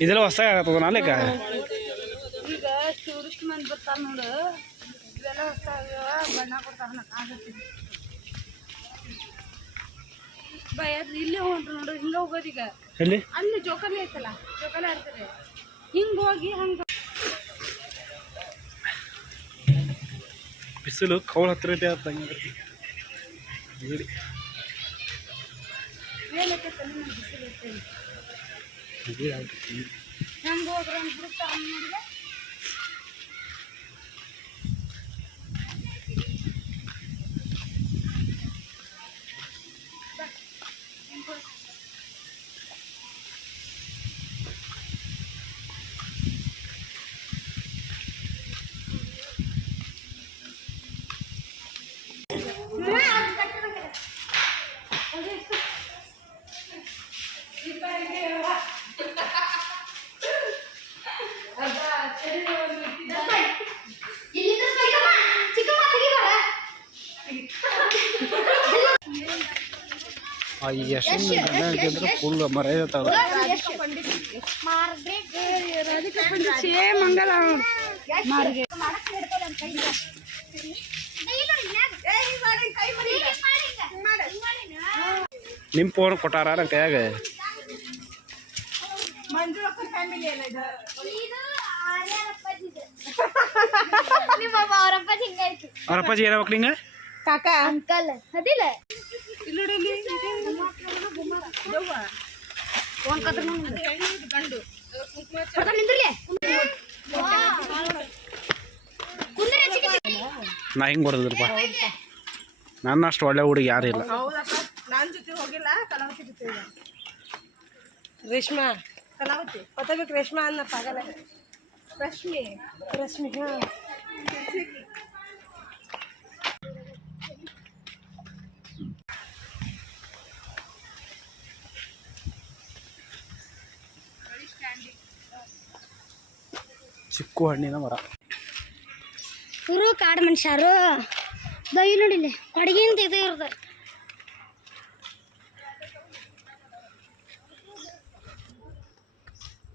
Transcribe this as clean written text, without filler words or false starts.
ಇದೆಲ್ಲ ಹೊಸ ಆಗತ್ತದ ನಾಳೆಕ ಈಗ ಟೂರಿಸ್ಟ್ ಮಂದಿ ಬರ್ತಾರ ನೋಡು ಇವೆಲ್ಲ ಹೊಸ ಬಣ್ಣ ಕೊಡ್ತಾರ ಇಲ್ಲಿ ಹೊಂಟ್ರು ನೋಡು ಹಿಂಗ ಹೋಗೋದು ಈಗ ಎಲ್ಲಿ ಅಲ್ಲಿ ಜೋಕಾಲಿ ಐತಲ್ಲ ಜೋಕಾಲಿ ಆಡ್ತಾರೆ ಹಿಂಗ ಹೋಗಿ ಹಂಗ ಬಿಸಿಲು ಕೌಳ ಹತ್ರ ಐತೆ ಹೆಂಗ ಹೋಗ್ರ ಬಿಡುತ್ತಾ ನೋಡಿದ್ರೆ ಯಶಂದ್ರೆ ಫುಲ್ ಮರ ಇರ್ತಾವ ಮಂಗಲ ನಿಮ್ಮ ಫೋನ್ ಕೊಟ್ಟಾರ ನನ್ನ ಕೈಯಾಗ ಅವ್ರ ಅಪ್ಪಾಜಿ ಏನಾಗ್ಬೇಕು ನಿಂಗೆ ಕಾಕಾ ಅಂಕಲ್ ಅದಿಲ್ಲ ನಾ ಹಿಂಗೆ ಬರೋದಿಲ್ಲಪ್ಪ ನನ್ನ ಅಷ್ಟು ಒಳ್ಳೆ ಹುಡುಗಿ ಯಾರು ಇಲ್ಲ ನನ್ನ ಜೊತೆ ಹೋಗಿಲ್ಲ ಕಲಾವತಿ ಜೊತೆ ರೇಷ್ಮಾ ಕಲಾವತಿ ಪತ್ತಬೇಕು ರೇಷ್ಮಾ ಅನ್ನ ಪಾಗಲ ರಶ್ಮಿ ರಶ್ಮಿ ಹಾ ಚಿಕ್ಕು ಹಣ್ಣಿನ ಮರ ಇವರು ಕಾಡು ಮನುಷ್ಯರು ದೈ ನೋಡಿಲ್ಲ ಕೊಡಗಿಂದ ಇದು ಇರ್ತದೆ